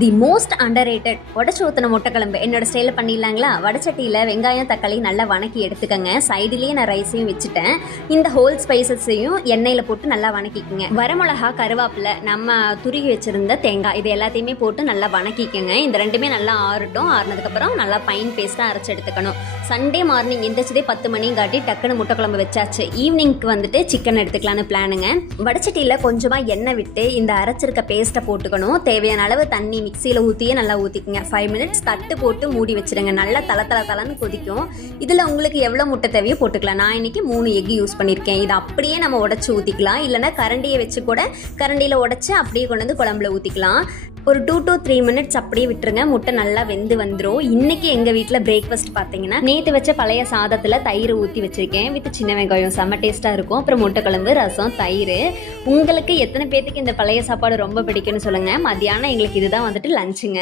The most under rated உடச்சி ஊற்றின முட்டைக்குழம்பு என்னோட ஸ்டைலில் பண்ணிடலாங்களா. வடச்சட்டியில் வெங்காயம் தக்காளி நல்லா வணக்கி எடுத்துக்கோங்க. சைடுலேயே நான் ரைஸையும் வச்சுட்டேன். இந்த ஹோல் ஸ்பைசஸையும் எண்ணெயில் போட்டு நல்லா வணக்கிக்கோங்க. வரமிளகா, கருவேப்பிலை, நம்ம துருகி வச்சுருந்த தேங்காய், இது எல்லாத்தையுமே போட்டு நல்லா வணக்கிக்கோங்க. இந்த ரெண்டுமே நல்லா ஆறட்டும். ஆறுனதுக்கப்புறம் நல்லா ஃபைன் பேஸ்ட்டாக அரைச்சி எடுத்துக்கணும். சண்டே மார்னிங் எந்திரிச்சதே 10 மணியும் காட்டி டக்குன்னு முட்டைக்குழம்பு வச்சாச்சு. ஈவினிங்க்கு வந்துட்டு சிக்கன் எடுத்துக்கலான்னு பிளானுங்க. வடச்சட்டியில் கொஞ்சமாக எண்ணெய் விட்டு இந்த அரைச்சிருக்க பேஸ்ட்டை போட்டுக்கணும். தேவையான அளவு தண்ணி மிக்சியில் ஊற்றியே நல்லா ஊற்றிக்குங்க. 5 மினிட்ஸ் தட்டு போட்டு மூடி வச்சுருங்க. நல்லா தலன்னு கொதிக்கும். இதில் உங்களுக்கு எவ்வளோ முட்டை தேவையோ போட்டுக்கலாம். நான் இன்றைக்கி 3 எக் யூஸ் பண்ணியிருக்கேன். இது அப்படியே நம்ம உடச்சி ஊற்றிக்கலாம். இல்லைனா கரண்டியை வச்சு கூட கரண்டியில் உடச்சி அப்படியே கொண்டு வந்து குழம்புல ஊற்றிக்கலாம். ஒரு 2 to 3 மினிட்ஸ் அப்படியே விட்டுருங்க. முட்டை நல்லா வெந்து வந்துடும். இன்றைக்கி எங்கள் வீட்டில் பிரேக்ஃபாஸ்ட் பார்த்தீங்கன்னா நேற்று வச்ச பழைய சாதத்தில் தயிர் ஊற்றி வச்சுருக்கேன். வித் சின்ன வெங்காயம், செம்ம டேஸ்ட்டாக இருக்கும். அப்புறம் முட்டை குழம்பு, ரசம், தயிர். உங்களுக்கு எத்தனை பேத்துக்கு இந்த பழைய சாப்பாடு ரொம்ப பிடிக்கும்னு சொல்லுங்கள். மத்தியானம் எங்களுக்கு இதுதான் வந்துட்டு லஞ்சுங்க.